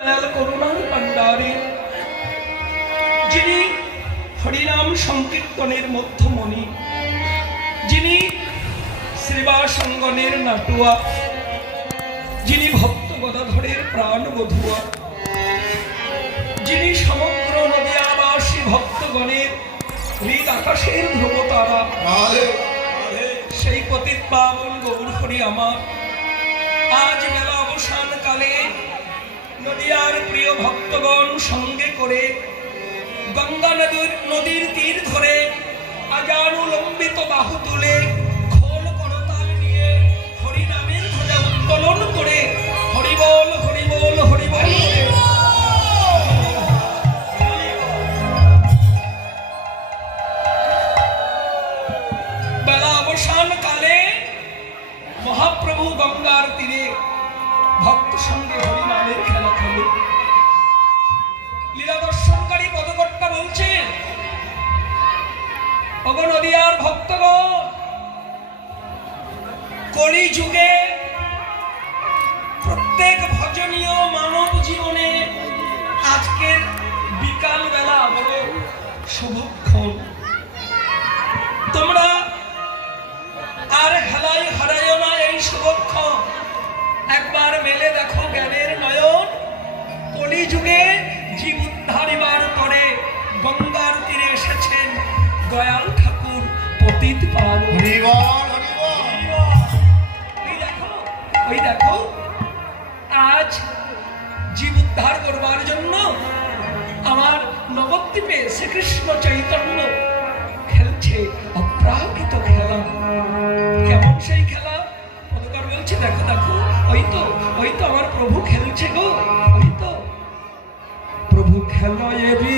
করুণার যিনি হরিনাম সংকীর্তনের মধ্যমণি যিনি শ্রীবাসঙ্গনের নাটুয়া যিনি ভক্ত গদাধরের প্রাণ বধুয়া যিনি সমগ্র নদিয়াবাসী ভক্তগণের হৃদ আকাশের ধ্রুবতারা সেই পতিত পাবন গৌর হরি আমার। আজ বেলা অবসান কালে নদিয়ার প্রিয় ভক্তগণ সঙ্গে করে গঙ্গা নদীর নদীর তীর ধরে আজানুলম্বিত বাহু তুলে খোল করতাল নিয়ে হরিনামের ধ্বজা উত্তোলন করে হরিবল বলছেন নদিয়ার ভক্তগণ কলি যুগে প্রত্যেক ভজনীয় মানব জীবনে আজকের শুভক্ষণ। তোমরা আর হেলাই হারাইও না এই শুভক্ষণ। একবার মেলে দেখো জ্ঞানের নয়ন। কলিযুগে দেখো, আজ জীব উদ্ধার করবার জন্য আমার নবদ্বীপে শ্রীকৃষ্ণ চৈতন্য খেলছে অপ্রাকৃত খেলা। কেমন সেই খেলা? পদকার বলছে, দেখো দেখো, ওই তো ওই তো আমার প্রভু খেলছে গো, ওই তো। প্রভু খেলায় বি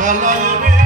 Kalaya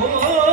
খেলে